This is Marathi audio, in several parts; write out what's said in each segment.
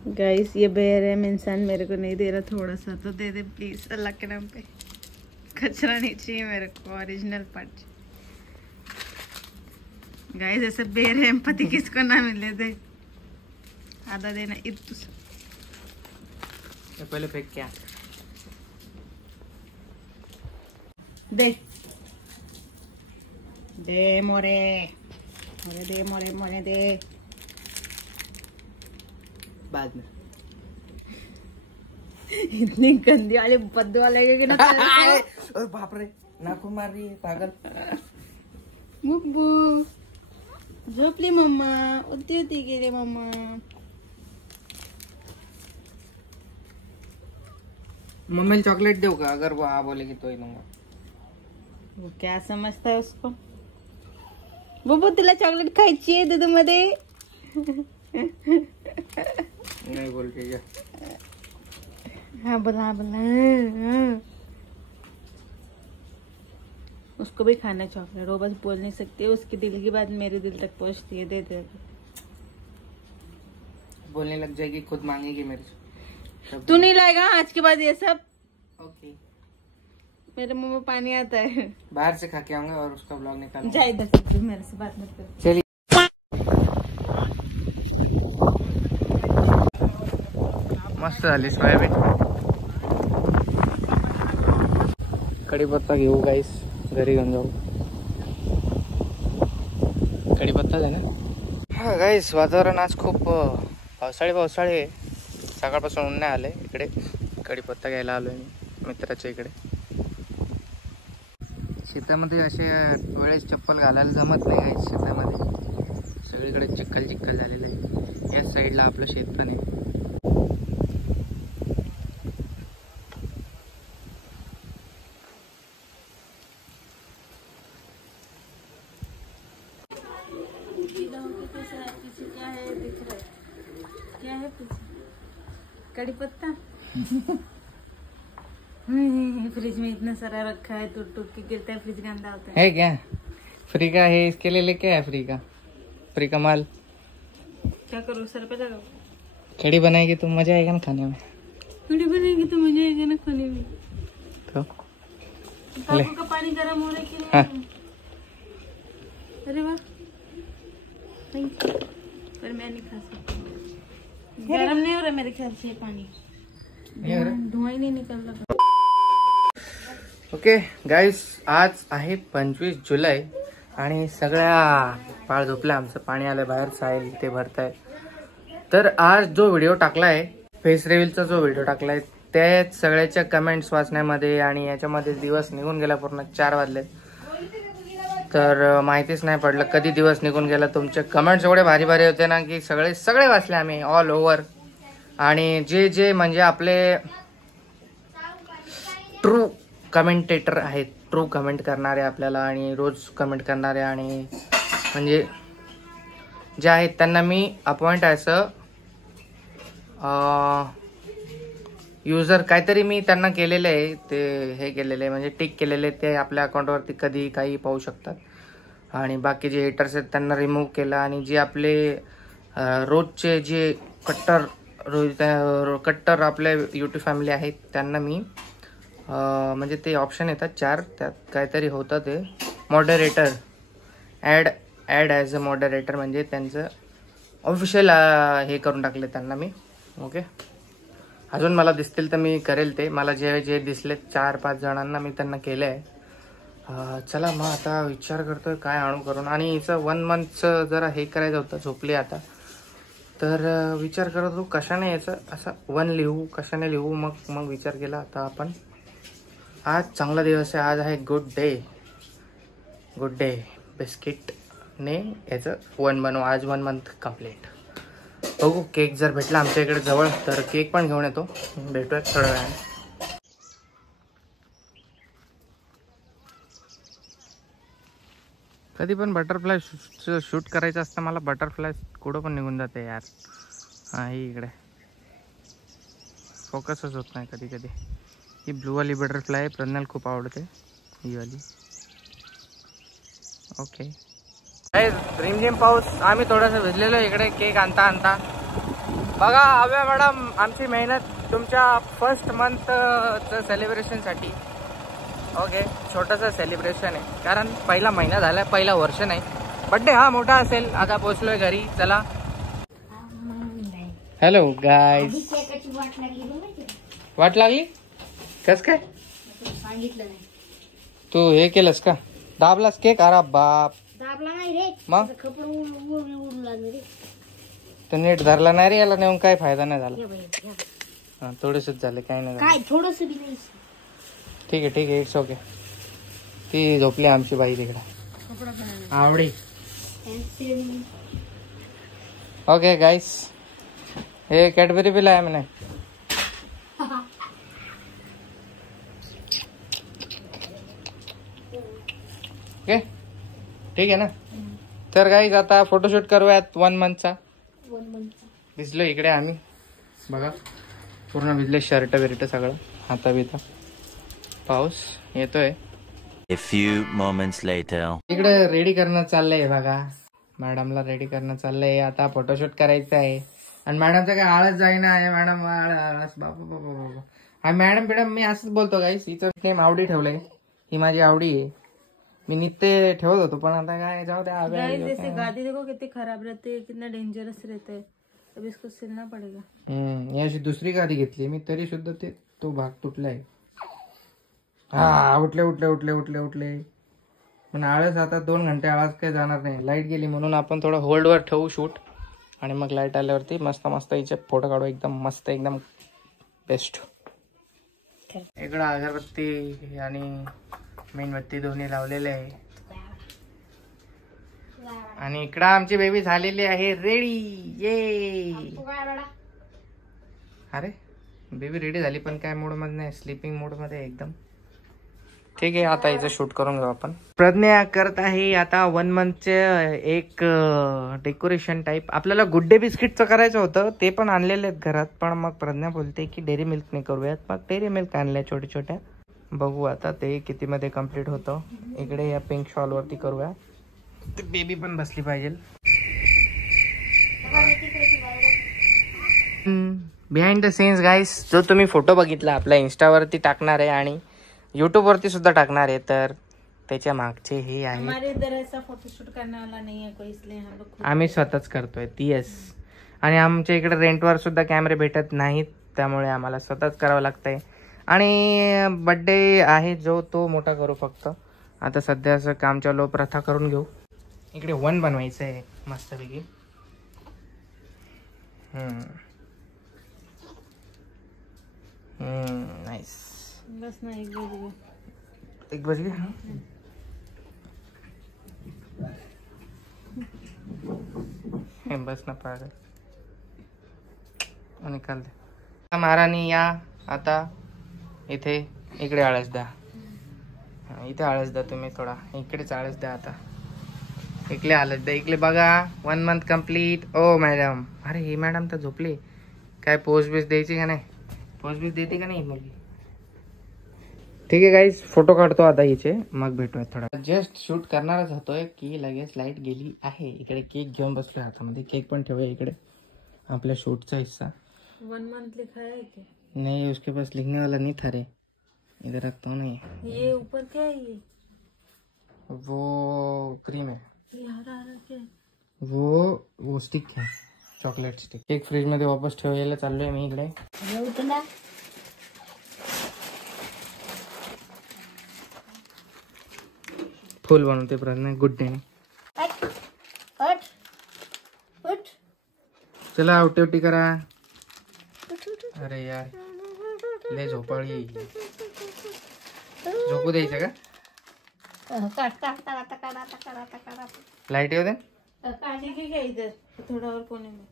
गाइस ये बेरहम इंसान मेरे को नहीं दे रहा, थोड़ा सा तो दे दे प्लीज, अल्लाह के नाम पे। कचरा नहीं चाहिए मेरे को, ओरिजिनल पार्ट। गाइस ऐसे बेरहम पति किसको ना मिले, दे आधा देना पहले फेंक क्या दे दे मोरे मोरे दे मोरे मोरे दे बाद में। इतनी गंदी वाली बददुआ लगेगी ना और बाप रे नाखून मार रही है पागल। मुब्बू झोपली मम्मा, उठती उठती गेली मम्मा। मम्मी चॉकलेट दो का? अगर वो हाँ बोलेगी तो ही दूंगा। वो क्या समझता है उसको? बुब्बू तुला चॉकलेट खायची आहे दूध मध्ये? नहीं बोल रही है। हाँ बोला बोला। उसको भी खाना चॉकलेट, वो बस बोल नहीं सकती है, उसकी दिल की बात मेरे दिल तक पहुंचती है। दे दे बोलने लग जाएगी, खुद मांगेगी मेरे से। तू नहीं लाएगा आज के बाद ये सब? ओके। मेरे मुंह में पानी आता है। बाहर से खा के आऊंगा और उसका ब्लॉग निकालूंगा। जा इधर से, तू मेरे से बात मत कर। चलिए मस्त झाली सोयाबीन। कढीपत्ता घेऊ गाईस, घरी घेऊन जाऊ। कढीपत्ता आहे ना। हा गाईस, वातावरण आज खूप पावसाळे आहे। सकाळपासून ऊन नाही आले इकडे। कढीपत्ता घ्यायला आलोय मी मित्राच्या इकडे। शेतामध्ये असे वेळेस चप्पल घालायला जमत नाही गाईस। शेतामध्ये सगळीकडे चिखल झालेलं आहे। याच साईडला आपलं शेत पण आहे। क्या है कड़ी पत्ता? फ्रिज में इतना सारा रखा है, टूट टूट के गिरता है, फ्रिज गंदा होता है क्या? फ्री का है, इसके लिए लेके आया फ्री का माल। क्या करो, सर पे लगाओ। कड़ी बनाएगी तो मजा आएगा ना खाने में। कड़ी बनाएगी तो मजा आएगा ना खाने में। तो पापा का पानी गर्म हो रहा है कि नहीं? हाँ। अरे वाह, थैंक यू। पर मैं नहीं खा सकती, गर्म नहीं हो रहा मेरे ख्याल से पानी। धुआं ही नहीं निकल रहा। ओके गाईस, आज आहे 25 जुलै आणि सगळ्या पाळ झोपल्या। आमचं पाणी आलंय बाहेर, साईल ते भरताय। तर आज जो व्हिडिओ टाकलाय, फेस रिव्हीलचा जो व्हिडिओ टाकलाय, त्या सगळ्याच्या कमेंट्स वाचण्यामध्ये आणि याच्यामध्ये दिवस निघून गेला, पूर्ण 4 वाजले। तर माहितीच नाही पडलं कधी दिवस निघून गेला। तुमचे कमेंट्स एवढे भारी भारी होते ना की सगळे वाचले आम्ही ऑल ओव्हर। आणि जे म्हणजे आपले ट्रू कमेंटेटर आहेत, ट्रू कमेंट करणारे आपल्याला आणि रोज कमेंट करणारे आणि म्हणजे जे आहेत त्यांना मी अपॉइंट असं युजर काहीतरी मी त्यांना केलेलं आहे, ते हे केलेलं आहे म्हणजे टिक केलेले आहे। ते आपल्या अकाउंटवरती कधी काही पाहू शकतात। आणि बाकी जे हेटर्स आहेत त्यांना रिमूव्ह केलं। आणि जे आपले रोजचे जे कट्टर आपले यूट्यूब फॅमिली आहेत त्यांना मी म्हणजे ते ऑप्शन येतात 4, त्यात काहीतरी होतं ते moderator add as a moderator, म्हणजे त्यांचं ऑफिशियल हे करून टाकले त्यांना मी। ओके, अजून मला दिसतील तर मी करेल ते। मला जे दिसले 4-5 जणांना मी त्यांना केलं आहे। चला मग आता विचार करतोय काय आणू करून। आणि हिचं 1 मंथचं जरा हे करायचं होतं, झोपली आता। तर विचार करत होतो कशाने याचं असं 1 लिहू, कशाने लिहू। मग विचार केला आता आपण आज चांगला दिवस आहे, आज आहे गुड डे बिस्किटने याचं 1 बनवू। आज 1 मंथ कंप्लीट। बघू, केक जर भेटला आमच्या इकडे जवळ तर केक पण घेऊन येतो। भेटूया थोड्या वेळाने। कधी पण बटरफ्लाय शूट करायचं असतं मला, बटरफ्लाय कुठं पण निघून जाते यार। हा इकडे फोकसच होत नाही कधी कधी। ही ब्लू वाली बटरफ्लाय प्रज्ञाला खूप आवडते, ही वाली। ओके रिमझिम पाऊस, आम्ही थोडासा भिजलेलो इकडे केक आणता बघा अव्या मॅडम आमची मेहनत तुमच्या फर्स्ट मंथचं सेलिब्रेशनसाठी. ओके, छोटंसं सेलिब्रेशन आहे कारण पहिला महिना झाला, पहिला वर्ष नाही. बड्डे हा मोठा असेल. आता पोचलोय घरी. चला. Hello guys. वाट लागली कस काय सांगितलं नाही तू हे केलंस का? दाबलास केक? अरे बाप. दाबला नाही रे, मग कपडे उडून लागले रे. तर नीट धरला नाही रे याला, नेऊन काय फायदा नाही झाला. हा थोडंसच झालं, काय नाही झालं. काय थोडस बी नाही. ठीक आहे ठीक आहे, इट्स ओके. ती झोपली आमची बाई तिकडे आवडी. ओके गाईस, हे कॅडबरी बिल आहे म्हणे. ओके ठीक आहे ना. तर गाईज आता फोटोशूट करूयात 1 मंथचा. भिजलो इकडे आम्ही बघा, पूर्ण भिजले. शर्ट बिर्ट सगळं, हाता बिता. पाऊस येतोय. A few moments later. इकडे रेडी करणं चाललंय बघा. मॅडमला रेडी करणं चाललंय. आता फोटोशूट करायचं आहे. आणि मॅडमचं काय आळस जाईना आहे. मॅडम आळस बाबा बाबा बाबा. हा मॅडम मॅडम मी असंच बोलतो गाईस. हिचं नेम आवडी ठेवलंय. ही माझी आवडी आहे. मी नित्य ठेवत होतो पण आता काय जाऊ द्या. जैसे गादी देखो कितनी खराब रहती है, कितना डेंजरस रहता है. अब इसको सिलना पड़ेगा. याची दुसरी गादी घेतली मी तरी सुद्धा तो भाग तुटलाय. हा उठले उठले उठले उठले उठले. पण आळस आता 2 घंटे आळस काही जाणार नाही. लाईट गेली म्हणून आपण थोडं होल्डवर ठेवू शूट. आणि मग लाईट आल्यावरती मस्त मस्त हिचे फोटो काढू. एकदम मस्त, एकदम बेस्ट. इकडं अगरबत्ती आणि मेणबत्ती दोन्ही लावलेले आहे. आणि इकडं आमची बेबी झालेली आहे रेडी. ये अरे बेबी रेडी झाली पण काय मूड मध्ये नाही, स्लीपिंग मूड मध्ये एकदम. ठीक आहे, आता हिचं शूट करून घेऊ आपण. प्रज्ञा करत आहे आता 1 मंथचे एक डेकोरेशन टाईप. आपल्याला गुड डे बिस्किटचं करायचं होतं, ते पण आणलेले आहेत घरात. पण मग प्रज्ञा बोलते की डेअरी मिल्क नाही करूयात. मग डेअरी मिल्क आणल्या छोट्या छोट्या. बघू आता ते किती मध्ये कम्प्लीट होतं. इकडे या पिंक शॉल वरती करूया. ते बेबी पण बसली पाहिजे. बिहाइंड द सीन्स गाईस, जो तुम्ही फोटो बघितला आपल्या इंस्टावरती टाकणार आहे आणि यूट्यूब वरती सुद्धा टाकणार आहे, तर त्याच्या मागचे हे आहे. हमारे इधर ऐसा फोटोशूट करने वाला नहीं है कोई, इसलिए हम लोग आम्ही स्वतःच करतोय. येस. आणि आमच्या इकडे रेंटवर सुद्धा कॅमेरे भेटत नाहीत, त्यामुळे आम्हाला स्वतःच करावं लागतंय. आणि बड्डे आहे जो तो मोठा करू फक्त. आता सध्या असं काम चालू, प्रथा करून घेऊ. इकडे 1 बनवायचं आहे मस्तपैकी. नाईस. बस ना 1 बज गया. 1 बज गया. बस ना पागल. निकाल दे. महाराणी या आता इथे. इकडे आळस द्या. इथे आळस द्या तुम्ही. थोडा इकडेच आळस द्या. आता इकडे आळस द्या. इकडे बघा 1 मंथ कम्प्लीट. ओ मॅडम. अरे ही मॅडम तर झोपली. काय पोस्ट बीस द्यायची का नाही? पोस्ट बीस देते का नाही मुलगी? ठीक आहे गाईज, फोटो काढतो आता हिचे, मग भेटूया थोडा. जस्ट शूट करणारच होतोय की लगेच लाईट गेली आहे. इकडे केक घेऊन बसलोय हातामध्ये. केक पण ठेवूया इकडे, आपल्या शूटचा हिस्सा. 1 मंथ लिखा है क्या? नहीं, उसके पास लिखने वाला नहीं था रे. इधर रखता हूँ. नहीं, ये ऊपर क्या है? ये वो क्रीम है. ये हरा हरा क्या है? वो स्टिक है, चॉकलेट स्टिक. केक फ्रीज मध्ये वापस ठेवायला चाललोय मी इकडे. फुल बनवते प्रज्ञा गुड डे. चला उठी उठी करा. अरे यार लय झोपाळी. झोपू द्यायचं का? लाईट येऊ दे. ठीक है इधर थोड़ा और कोने में.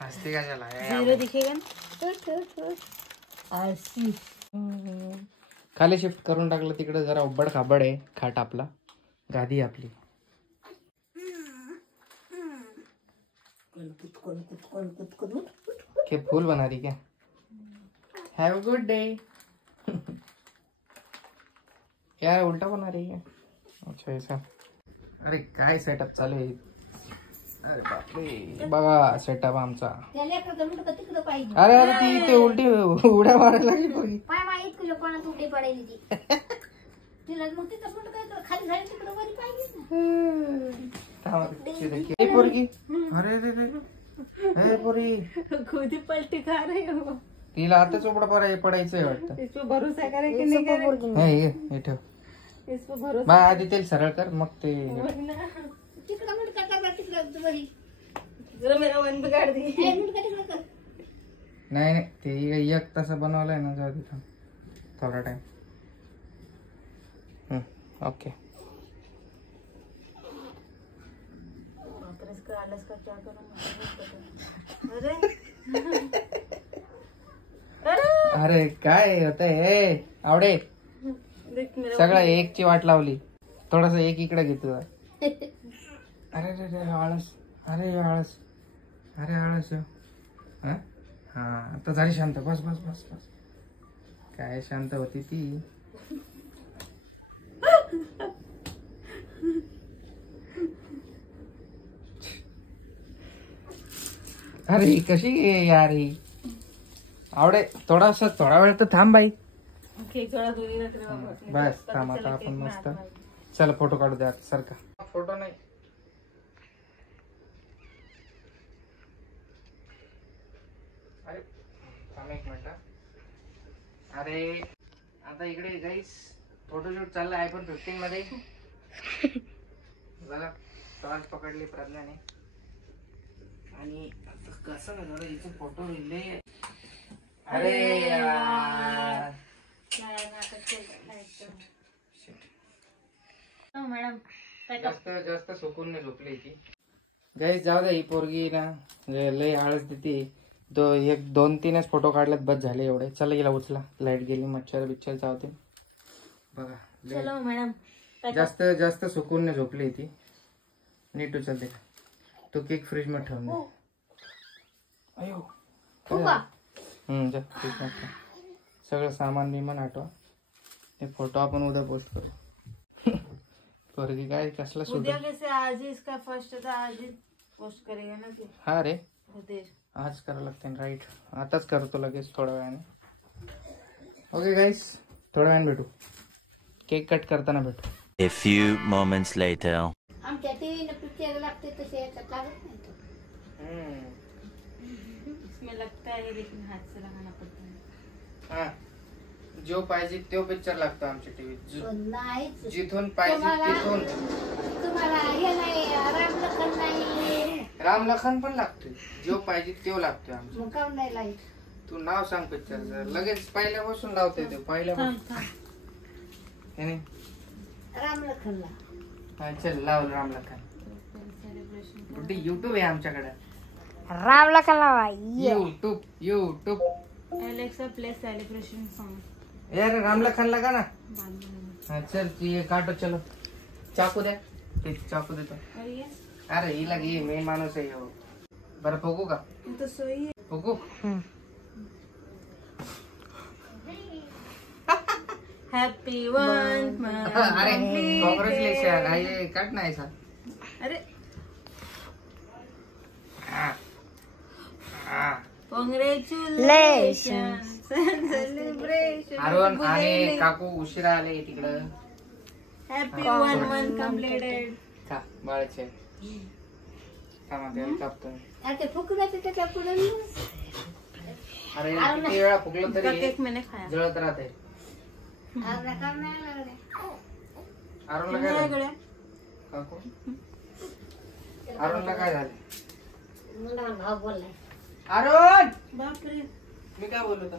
हसते का चला 0 दिखेगा ना. खाली शिफ्ट करून टाकलं. तिकडे जरा उब्बड खाबड आहे खाट. आपला गादी आपली. के फूल बना रही क्या? Have a good day. यार उल्टा बना रही है. अच्छा ऐसा. अरे काय सेटअप चालू आहे. अरे बापरे बघा सेटअप आमचा. अरे अरे ती इथे उलटी उड्या मारायला लागली पोरगी. पोरगी अरे रे पोरी खुदी पलटी खा रही हो. तिला आता चोपडा पडायचंय वाटतं. इस पे भरोसा करे की नहीं करे. हे ठेव इस पे भरोसा. बा आधी तेल सरळ कर मग ते. जरा मेरा वन बिगाड़ दी. नाही ते एक तसं बनवलंय ना. जाऊ दे थोडा टाइम. ओके इसका आलस का क्या करूं. अरे काय होतंय आवडे. सगळं एकची वाट लावली. थोडस एक इकडे घेतो. अरे रे आळस. अरे आळस. अरे आळस. हा आता झाली शांत. बस बस बस बस. काय शांत होती ती. अरे कशी यार ही आवडे. थोडा वेळ तर थांब बाई. बस थांब आता आपण मस्त. चला फोटो काढू द्या सारखा. फोटो नाही. अरे थांब एक मिनिट. अरे आता इकडे गाईस फोटोशूट चालला iPhone 15 मध्ये. बघा टॉर्च पकडली प्रज्ञाने आणि कसं ना जरा इथे फोटो लिहिले. अरे यार मॅडम जास्त सुकून झोपली ती. गाईस जाऊ दे. ही पोरगी ना लय आळस देते. एक 2-3च फोटो काढलेत बस झाले एवढे. चला गेला उचला. लाईट गेली. मच्छर बिच्छर चावते बघा. चलो मॅडम. जास्त सुकून झोपली ती. नीट उचलते. तो केक फ्रीज मध्ये ठेवून दे. अयो जा फ्रीज मध्ये ठेव. सगळं सामान बिमान आठवा. ते फोटो आपण उद्या पोस्ट करू. पोरगी काय कसला सुट. उद्या कैसे आज ही इसका फर्स्ट था. आज ही पोस्ट करेगा ना फिर. हा रे आज करावं लागते. राईट आताच करतो लगेच थोड्या वेळाने. ओके गाईस थोड्या वेळाने भेटू. केक कट करताना भेटू. A few moments later. आमच्या टीव्हीने पिक्चर लागते तसे याच्यात लागत नाही. इसमें लगता है लेकिन हाथ से लगाना पड़ता है. हा जो पाहिजे तो पिक्चर लागतो आमच्या टीव्हीत. नाहीच. जिथून पाहिजे तिथून. तुम्हाला हे नाही रामलखन नाही. रामलखन पण लागतोय. जो पाहिजे तो लागतोय आमच्या. मग काऊन नाही लाईट. तू नाव सांग पिक्चरचं. लगेच पहिल्यापासून लावतोय ते. पहिल्यापासून हे नाही रामलखनला. हा चल लाव रामलखन. बुड्डी युट्यूब आहे आमच्याकडे. रामलखन लावा. YouTube. Alexa play celebration song. यार रामलखन लगा ना. हाँ चल ये काटो. चलो चाकू दे. चाकू देतो. अरे ही लगी मेन माणूस आहे हो. बरं फुकू का. तो सोई फुकू. Happy one. अरे कॉंग्रॅच्युलेशन. आहे काट नाही सा. अरे कॉंग्रॅच्युलेशन. सेलिब्रेशन. अरुण आणि काकू उशिरा आले तिकडं. Happy 1 month completed. का बाळाचे का म्हणते कापतोय. आता फुकण्याचं त्याच्या पुढे. अरे किती वेळा फुकलं तरी केक मैंने खाया. जळत राहते. आपल्या काम नाही लागले. अरुणला काय झालं. काकू अरुणला काय झालं. मला भाव बोललाय. अरुण बापरे. मी काय बोललो होतो.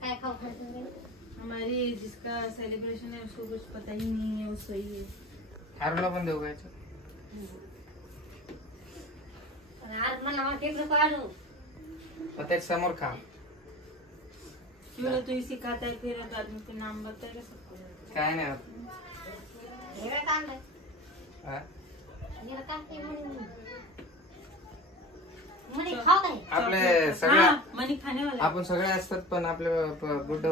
काय खाऊ खायचं. हमारी जिसका सेलिब्रेशन है उसको कुछ पता ही नहीं है. वो सोई है. अरुणला पण देऊ गायचं. आज मला केक काढू. पता समोर खा. क्यों तो इसी खाता है फिर आदमी के नाम बताएगा सबको. काय नाही होत. हे काम नाही. हा? हे काम ते म्हणे खाऊ काय. आपले सगळे मनी खाने वाला. आपण सगळे असतात पण आपले गुड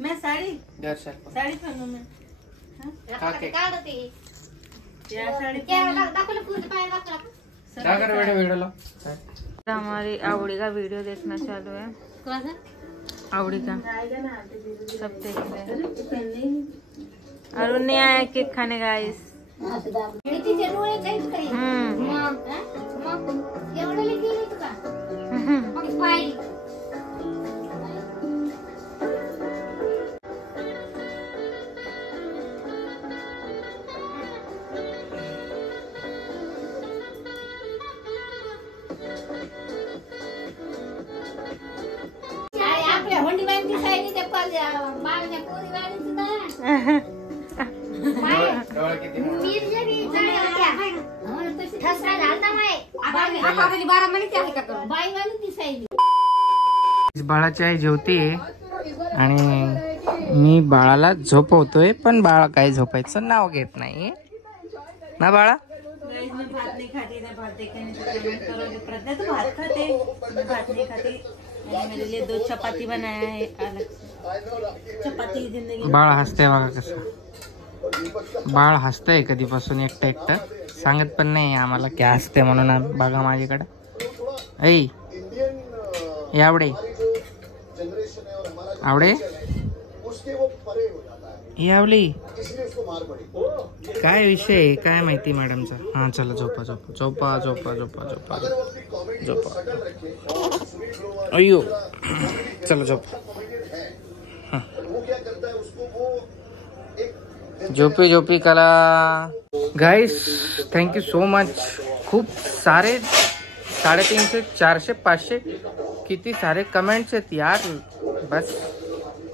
मैं साड़ी दर्शक साड़ी पहनू मैं. या साड़ी हमारी आवड़ी का वीडियो देखना चालू है। आवड़ी का सब देख रहे हैं। अरुण ने आया केक खाने गाइस। होंडी बाई दिसायली ते पाल्या बाळच्या पोरी वाढीच ना डोळे किती मोठे. मिरजरी जाळ्या तशी ठसका झालता माय आपली 12 महिन्याची आहे का बाई वाली दिसायली. बाळाची आई जेवतीये आणि मी बाळाला झोपवतोय, पण बाळा काही झोपायचं नाव घेत नाही ना बाळा. मैं भात नहीं खाती ना, भात देखे नहीं तो कमेंट करोगे प्रज्ञा तू भात खाते, मैं भात नहीं खाती। मैंने मेरे लिए 2 चपाती बनाया है अलग से। चपाती की जिंदगी। बाळ हसते बघा कसं. बाळ हसतंय कधीपासून एकटं एकटं, सांगत पण नाही आम्हाला की हसते म्हणून. बघा माझ्याकडं. ऐ यावडे आवडे यावली. काय विषय आहे काय माहिती मॅडमचा. हा चला झोपा झोपा झोपा झोपा झोपा झोपा झोपा. अय्यो चला झोपा. झोपी झोपी कला. Guys thank you so much. खूप सारे 350, 400, 500 किती सारे कमेंट्स आहेत यार. बस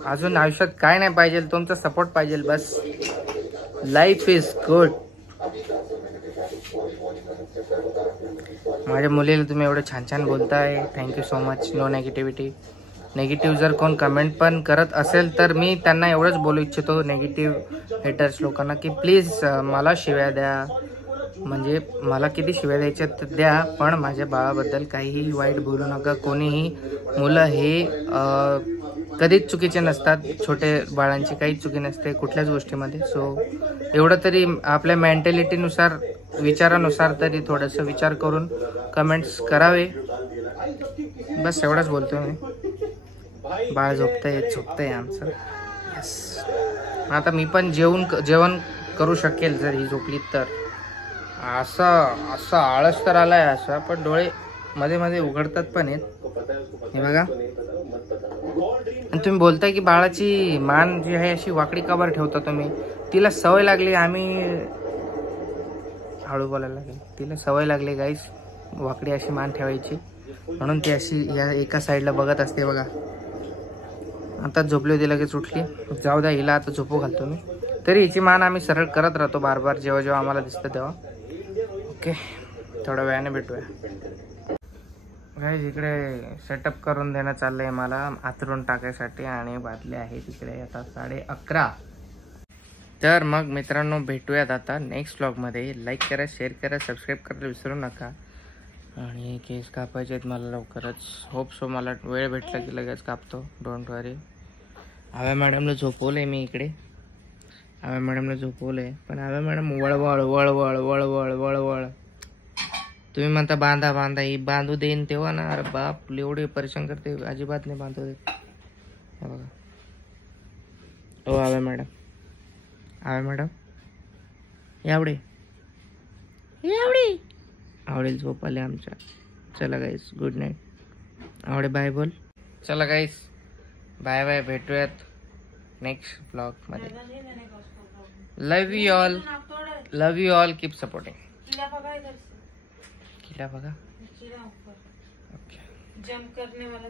अजून आयुष्यात काय नाही पाहिजे, तुमचा सपोर्ट पाहिजे बस. Life is good. माझ्या मुलीला तुम्ही एवढं छान छान बोलताय, thank you so much. No negativity. Negative जर कोण कमेंट पण करत असेल तर मी त्यांना एवढंच बोलू इच्छितो नेगेटिव्ह हेटर्स लोकांना की प्लीज मला शिव्या द्या, म्हणजे मला किती शिव्या द्यायच्या तर द्या, पण माझ्या बाळाबद्दल काहीही वाईट बोलू नका कोणीही. मुलं हे कधीच चुकीचे नसतात. छोटे बाळांची काहीच चुकी नसते कुठल्याच गोष्टीमध्ये. सो एवढं तरी आपल्या मेंटॅलिटीनुसार, विचारानुसार तरी थोडंसं विचार करून कमेंट्स करावे. बस एवढंच बोलतोय मी. बाळ झोपतंय आमचं. यस. आता मी पण जेवण करू शकेल जर ही झोपली तर. असा आळस तर आलाय असा, पण डोळे मध्ये मध्ये उघडतात पण आहेत. हे बघा. आणि तुम्ही बोलताय की बाळाची मान जी आहे अशी वाकडी काबर ठेवता तुम्ही. तिला सवय लागली. आम्ही हळू बोलायला लागेल. तिला सवय लागली गाईस वाकडी अशी मान ठेवायची, म्हणून ती अशी या एका साईडला बघत असते बघा. आता झोपली होती लगेच उठली. जाऊ द्या हिला आता झोपू घालतो मी. तरी हिची मान आम्ही सरळ करत राहतो बार बार जेव्हा जेव्हा आम्हाला दिसतं तेव्हा. ओके थोड्या वेळाने भेटूया. गाईस इकडे सेटअप करून देणं चाललंय मला आतरून टाकायसाठी, आणि वाजले आहे तिकडे आता 11:30. तर मग मित्रांनो भेटूयात आता नेक्स्ट व्लॉगमध्ये. लाईक करा, शेअर करा, सबस्क्राईब करायला विसरू नका. आणि केस कापायचे आहेत मला लवकरच. होप सो मला वेळ भेटला की लगेच कापतो. डोंट वरी. आव्या मॅडमला झोपवलंय मी इकडे. आव्या मॅडमला झोपवलंय, पण आव्या मॅडम वळवळ वळवळ वळवळ वळवळ. तुम्ही म्हणता बांधा बांधा, ही बांधू देईन तेव्हा ना. अरे बाप एवढे परेशान करते, अजिबात नाही बांधू देत. हे बघा. ओ आव्या मॅडम, आव्या मॅडम यावडे यावडे. आवडेल झोप आले आमच्या. चला गाईस गुड नाईट. आवडे बाय बोल. चला गाईस बाय बाय. भेटूयात नेक्स्ट ब्लॉग मध्ये. Love you all. Love you all. Keep supporting. किला बघा. ओके. जंप करने वाला